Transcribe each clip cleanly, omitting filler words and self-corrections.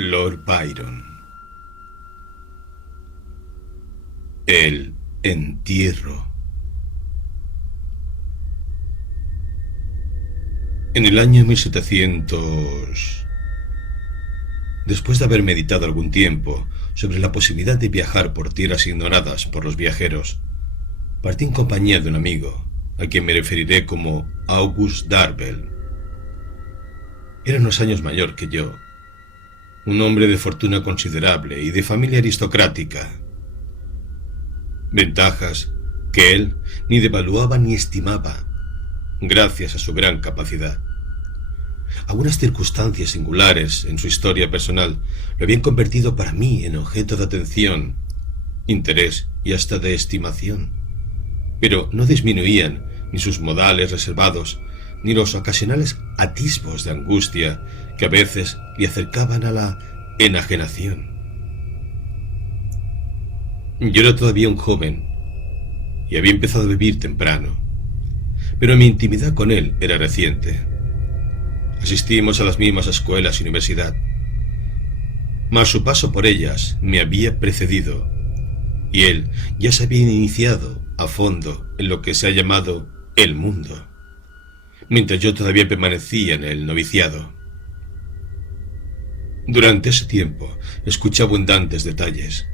Lord Byron. El entierro. En el año 1700, después de haber meditado algún tiempo sobre la posibilidad de viajar por tierras ignoradas por los viajeros, partí en compañía de un amigo, a quien me referiré como August Darvel. Era unos años mayor que yo, un hombre de fortuna considerable y de familia aristocrática. Ventajas que él ni devaluaba ni estimaba, gracias a su gran capacidad. Algunas circunstancias singulares en su historia personal lo habían convertido para mí en objeto de atención, interés y hasta de estimación, pero no disminuían ni sus modales reservados ni los ocasionales atisbos de angustia que a veces le acercaban a la enajenación. Yo era todavía un joven y había empezado a vivir temprano, pero mi intimidad con él era reciente. Asistimos a las mismas escuelas y universidad, mas su paso por ellas me había precedido, y él ya se había iniciado a fondo en lo que se ha llamado el mundo, mientras yo todavía permanecía en el noviciado. Durante ese tiempo escuché abundantes detalles,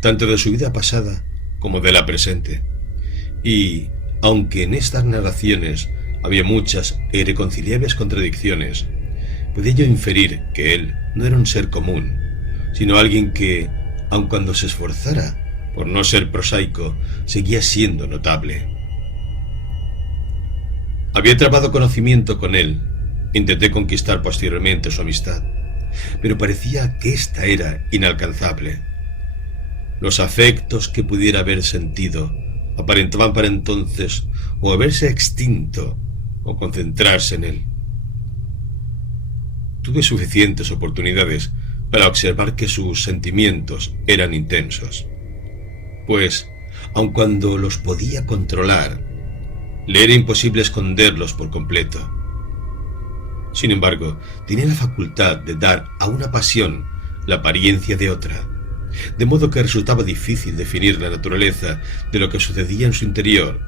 tanto de su vida pasada como de la presente, y, aunque en estas narraciones había muchas e irreconciliables contradicciones, podía yo inferir que él no era un ser común, sino alguien que, aun cuando se esforzara por no ser prosaico, seguía siendo notable. Había trabado conocimiento con él, intenté conquistar posteriormente su amistad, pero parecía que ésta era inalcanzable. Los afectos que pudiera haber sentido aparentaban para entonces o haberse extinto o concentrarse en él. Tuve suficientes oportunidades para observar que sus sentimientos eran intensos, pues, aun cuando los podía controlar, le era imposible esconderlos por completo. Sin embargo, tenía la facultad de dar a una pasión la apariencia de otra, de modo que resultaba difícil definir la naturaleza de lo que sucedía en su interior,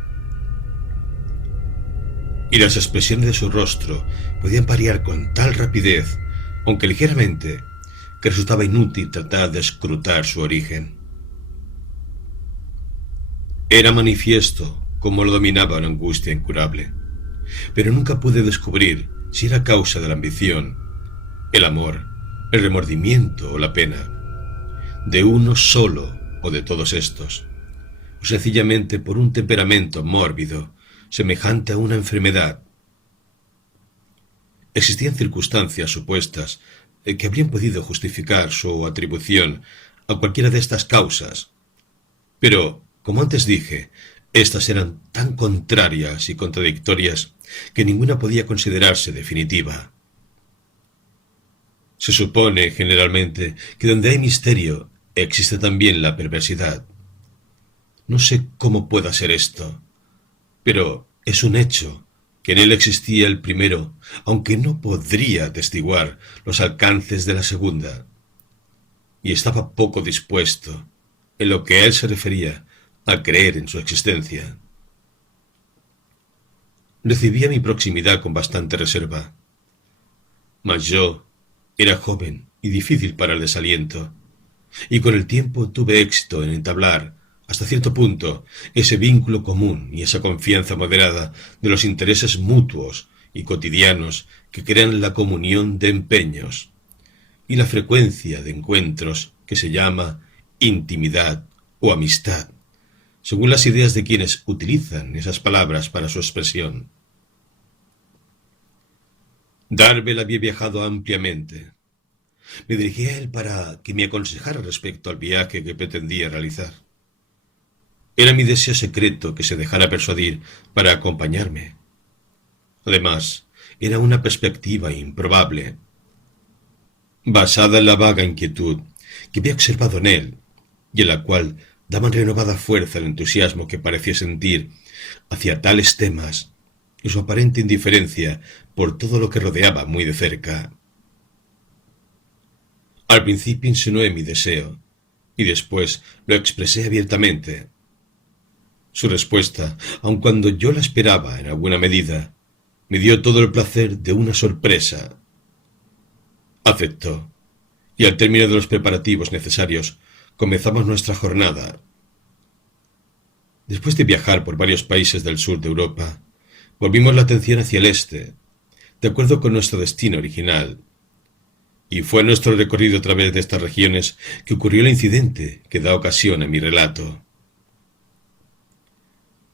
y las expresiones de su rostro podían variar con tal rapidez, aunque ligeramente, que resultaba inútil tratar de escrutar su origen. Era manifiesto cómo lo dominaba una angustia incurable, pero nunca pude descubrir si era causa de la ambición, el amor, el remordimiento o la pena, de uno solo o de todos estos, o sencillamente por un temperamento mórbido, semejante a una enfermedad. Existían circunstancias supuestas que habrían podido justificar su atribución a cualquiera de estas causas, pero, como antes dije, estas eran tan contrarias y contradictorias que ninguna podía considerarse definitiva. Se supone generalmente que donde hay misterio existe también la perversidad. No sé cómo pueda ser esto, pero es un hecho que en él existía el primero, aunque no podría atestiguar los alcances de la segunda, y estaba poco dispuesto, en lo que a él se refería, a creer en su existencia. Recibía mi proximidad con bastante reserva, mas yo era joven y difícil para el desaliento, y con el tiempo tuve éxito en entablar, hasta cierto punto, ese vínculo común y esa confianza moderada de los intereses mutuos y cotidianos que crean la comunión de empeños y la frecuencia de encuentros que se llama intimidad o amistad, según las ideas de quienes utilizan esas palabras para su expresión. Darvel había viajado ampliamente. Me dirigí a él para que me aconsejara respecto al viaje que pretendía realizar. Era mi deseo secreto que se dejara persuadir para acompañarme. Además, era una perspectiva improbable, basada en la vaga inquietud que había observado en él y en la cual daban renovada fuerza el entusiasmo que parecía sentir hacia tales temas y su aparente indiferencia por todo lo que rodeaba muy de cerca. Al principio insinué mi deseo, y después lo expresé abiertamente. Su respuesta, aun cuando yo la esperaba en alguna medida, me dio todo el placer de una sorpresa. Aceptó, y al término de los preparativos necesarios, comenzamos nuestra jornada. Después de viajar por varios países del sur de Europa, volvimos la atención hacia el este, de acuerdo con nuestro destino original. Y fue en nuestro recorrido a través de estas regiones que ocurrió el incidente que da ocasión a mi relato.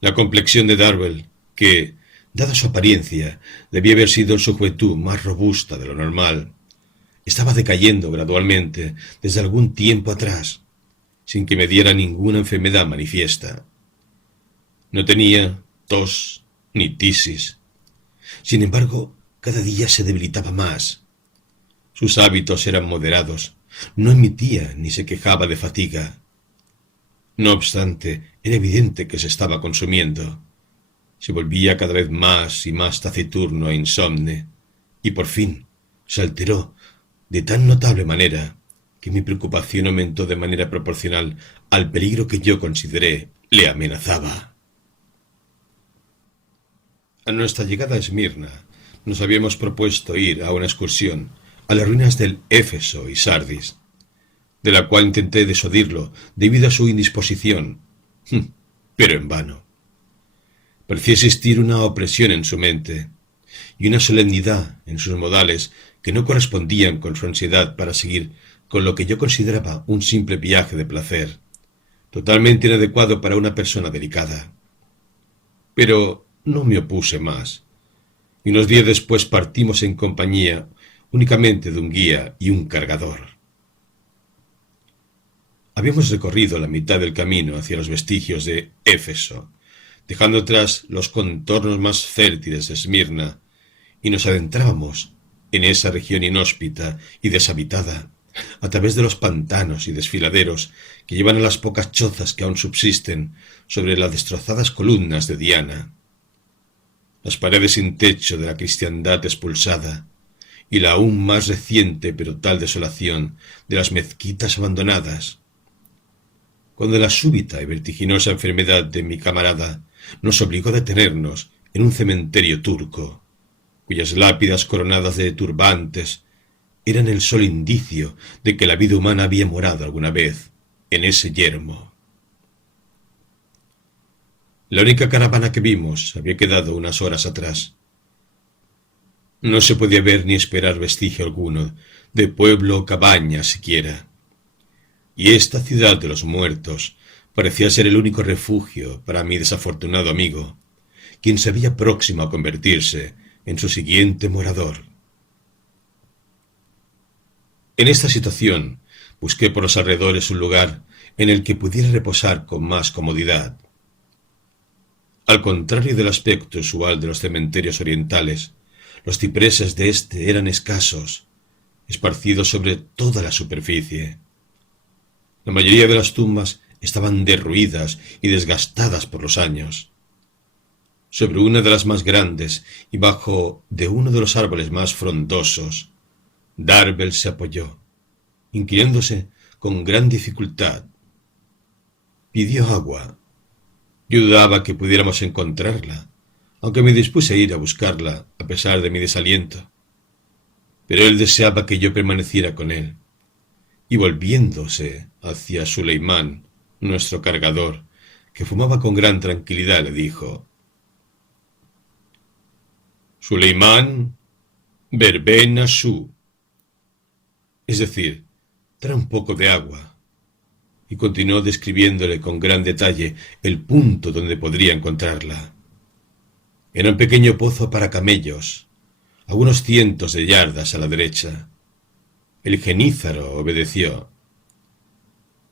La complexión de Darwell, que, dada su apariencia, debía haber sido en su juventud más robusta de lo normal, estaba decayendo gradualmente desde algún tiempo atrás, sin que me diera ninguna enfermedad manifiesta. No tenía tos ni tisis. Sin embargo, cada día se debilitaba más. Sus hábitos eran moderados. No emitía ni se quejaba de fatiga. No obstante, era evidente que se estaba consumiendo. Se volvía cada vez más y más taciturno e insomne, y por fin se alteró de tan notable manera que mi preocupación aumentó de manera proporcional al peligro que yo consideré le amenazaba. A nuestra llegada a Esmirna, nos habíamos propuesto ir a una excursión a las ruinas del Éfeso y Sardis, de la cual intenté disuadirlo debido a su indisposición, pero en vano. Parecía existir una opresión en su mente y una solemnidad en sus modales que no correspondían con su ansiedad para seguir con lo que yo consideraba un simple viaje de placer, totalmente inadecuado para una persona delicada. Pero no me opuse más, y unos días después partimos en compañía únicamente de un guía y un cargador. Habíamos recorrido la mitad del camino hacia los vestigios de Éfeso, dejando atrás los contornos más fértiles de Esmirna, y nos adentrábamos en esa región inhóspita y deshabitada, a través de los pantanos y desfiladeros que llevan a las pocas chozas que aún subsisten sobre las destrozadas columnas de Diana. Las paredes sin techo de la cristiandad expulsada, y la aún más reciente pero tal desolación de las mezquitas abandonadas. Cuando la súbita y vertiginosa enfermedad de mi camarada nos obligó a detenernos en un cementerio turco, cuyas lápidas coronadas de turbantes eran el solo indicio de que la vida humana había morado alguna vez en ese yermo. La única caravana que vimos había quedado unas horas atrás. No se podía ver ni esperar vestigio alguno de pueblo o cabaña siquiera. Y esta ciudad de los muertos parecía ser el único refugio para mi desafortunado amigo, quien se veía próximo a convertirse en su siguiente morador. En esta situación busqué por los alrededores un lugar en el que pudiera reposar con más comodidad. Al contrario del aspecto usual de los cementerios orientales, los cipreses de éste eran escasos, esparcidos sobre toda la superficie. La mayoría de las tumbas estaban derruidas y desgastadas por los años. Sobre una de las más grandes y bajo de uno de los árboles más frondosos, Darwell se apoyó, inclinándose con gran dificultad. Pidió agua. Yo dudaba que pudiéramos encontrarla, aunque me dispuse a ir a buscarla a pesar de mi desaliento. Pero él deseaba que yo permaneciera con él, y volviéndose hacia Suleimán, nuestro cargador, que fumaba con gran tranquilidad, le dijo: Suleimán, verbena su, es decir, trae un poco de agua. Y continuó describiéndole con gran detalle el punto donde podría encontrarla. Era un pequeño pozo para camellos, a unos cientos de yardas a la derecha. El genízaro obedeció.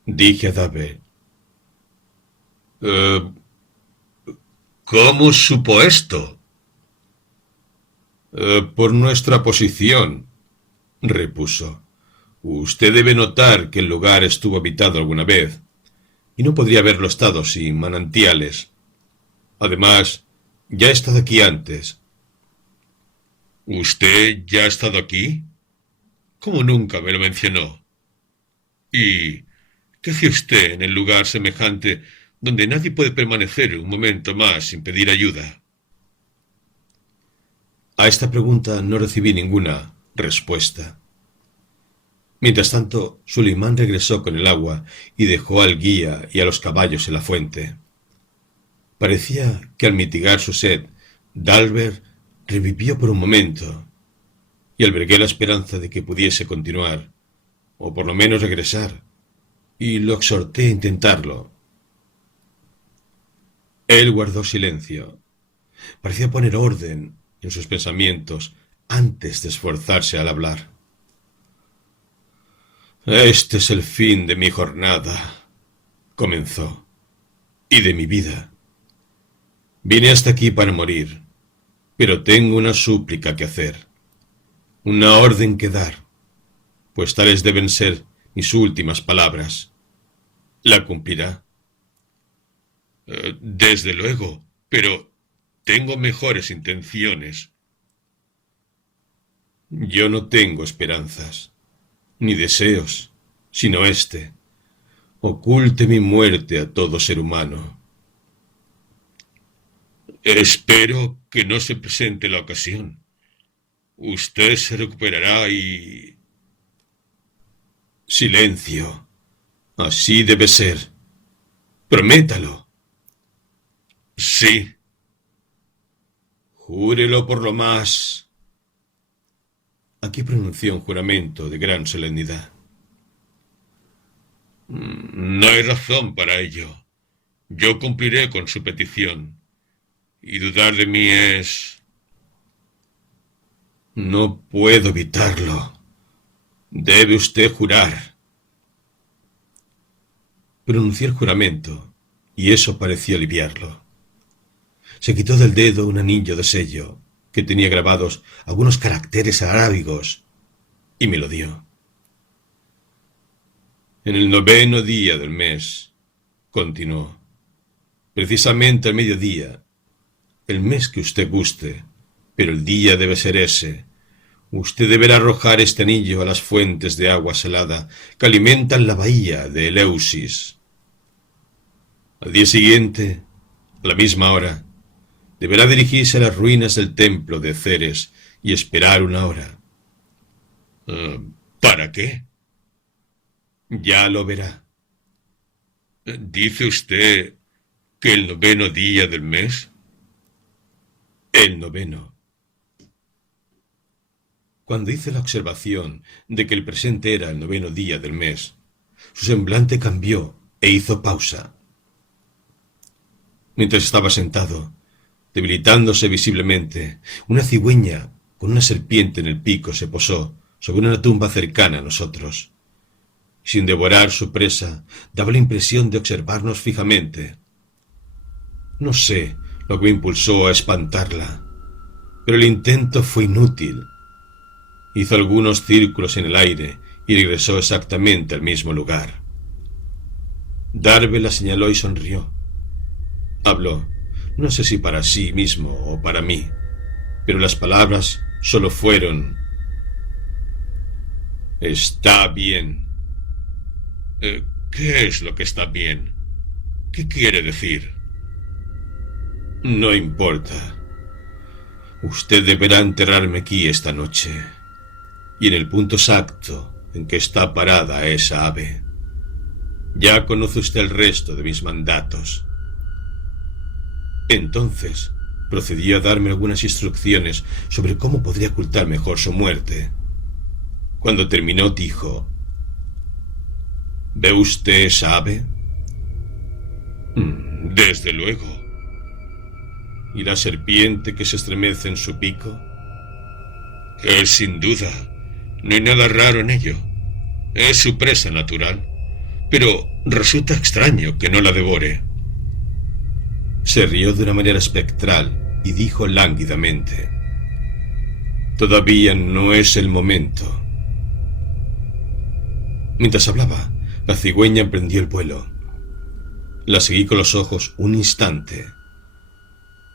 Dije a Darwell: ¿Cómo supo esto? Por nuestra posición, repuso. Usted debe notar que el lugar estuvo habitado alguna vez, y no podría haberlo estado sin manantiales. Además, ya he estado aquí antes. ¿Usted ya ha estado aquí? ¿Cómo nunca me lo mencionó? ¿Y qué hace usted en el lugar semejante donde nadie puede permanecer un momento más sin pedir ayuda? A esta pregunta no recibí ninguna respuesta. Mientras tanto, Suleimán regresó con el agua y dejó al guía y a los caballos en la fuente. Parecía que al mitigar su sed, Dalbert revivió por un momento, y albergué la esperanza de que pudiese continuar, o por lo menos regresar, y lo exhorté a intentarlo. Él guardó silencio. Parecía poner orden en sus pensamientos antes de esforzarse al hablar. Este es el fin de mi jornada, comenzó, y de mi vida. Vine hasta aquí para morir, pero tengo una súplica que hacer, una orden que dar, pues tales deben ser mis últimas palabras. ¿La cumplirá? Desde luego, pero tengo mejores intenciones. Yo no tengo esperanzas, ni deseos, sino este. Oculte mi muerte a todo ser humano. Espero que no se presente la ocasión. Usted se recuperará y... Silencio. Así debe ser. Prométalo. Sí. Júrelo por lo más. Aquí pronunció un juramento de gran solemnidad. No hay razón para ello. Yo cumpliré con su petición. Y dudar de mí es... No puedo evitarlo. Debe usted jurar. Pronunció el juramento, y eso pareció aliviarlo. Se quitó del dedo un anillo de sello, que tenía grabados algunos caracteres arábigos, y me lo dio. En el 9º día del mes, continuó, precisamente al mediodía, el mes que usted guste, pero el día debe ser ese. Usted deberá arrojar este anillo a las fuentes de agua salada que alimentan la bahía de Eleusis. Al día siguiente, a la misma hora, deberá dirigirse a las ruinas del templo de Ceres y esperar una hora. ¿Para qué? Ya lo verá. ¿Dice usted que el 9º día del mes? El 9º. Cuando hice la observación de que el presente era el 9º día del mes, su semblante cambió e hizo pausa. Mientras estaba sentado, debilitándose visiblemente, una cigüeña con una serpiente en el pico se posó sobre una tumba cercana a nosotros. Sin devorar su presa, daba la impresión de observarnos fijamente. No sé lo que me impulsó a espantarla, pero el intento fue inútil. Hizo algunos círculos en el aire y regresó exactamente al mismo lugar. Darby la señaló y sonrió. Habló, no sé si para sí mismo o para mí, pero las palabras solo fueron: Está bien. ¿Qué es lo que está bien? ¿Qué quiere decir? No importa. Usted deberá enterrarme aquí esta noche, y en el punto exacto en que está parada esa ave. Ya conoce usted el resto de mis mandatos. Entonces procedió a darme algunas instrucciones sobre cómo podría ocultar mejor su muerte. Cuando terminó dijo: ¿Ve usted esa ave? Desde luego. ¿Y la serpiente que se estremece en su pico? Sin duda. No hay nada raro en ello. Es su presa natural. Pero resulta extraño que no la devore. Se rió de una manera espectral y dijo lánguidamente: Todavía no es el momento. Mientras hablaba, la cigüeña emprendió el vuelo. La seguí con los ojos un instante.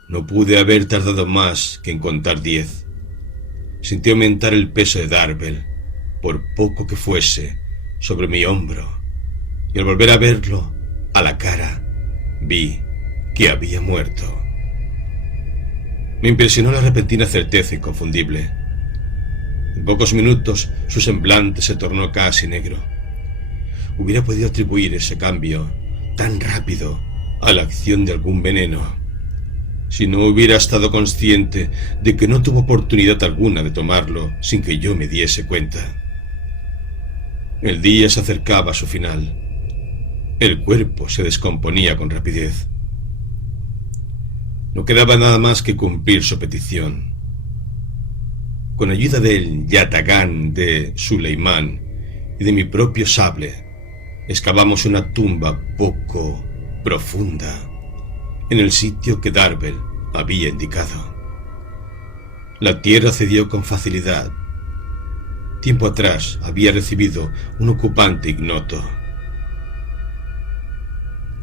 No pude haber tardado más que en contar 10. Sentí aumentar el peso de Darvel, por poco que fuese, sobre mi hombro, y al volver a verlo a la cara, vi que había muerto. Me impresionó la repentina certeza inconfundible. En pocos minutos su semblante se tornó casi negro. Hubiera podido atribuir ese cambio tan rápido a la acción de algún veneno, si no hubiera estado consciente de que no tuvo oportunidad alguna de tomarlo sin que yo me diese cuenta. El día se acercaba a su final. El cuerpo se descomponía con rapidez. No quedaba nada más que cumplir su petición. Con ayuda del yatagán de Suleimán y de mi propio sable, excavamos una tumba poco profunda en el sitio que Darbel había indicado. La tierra cedió con facilidad. Tiempo atrás había recibido un ocupante ignoto.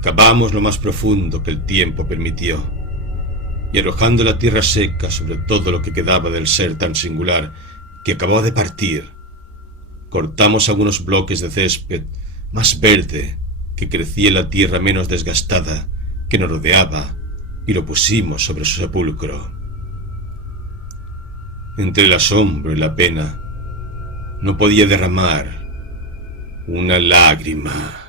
Cavamos lo más profundo que el tiempo permitió, y arrojando la tierra seca sobre todo lo que quedaba del ser tan singular que acababa de partir, cortamos algunos bloques de césped más verde que crecía en la tierra menos desgastada que nos rodeaba y lo pusimos sobre su sepulcro. Entre el asombro y la pena no podía derramar una lágrima.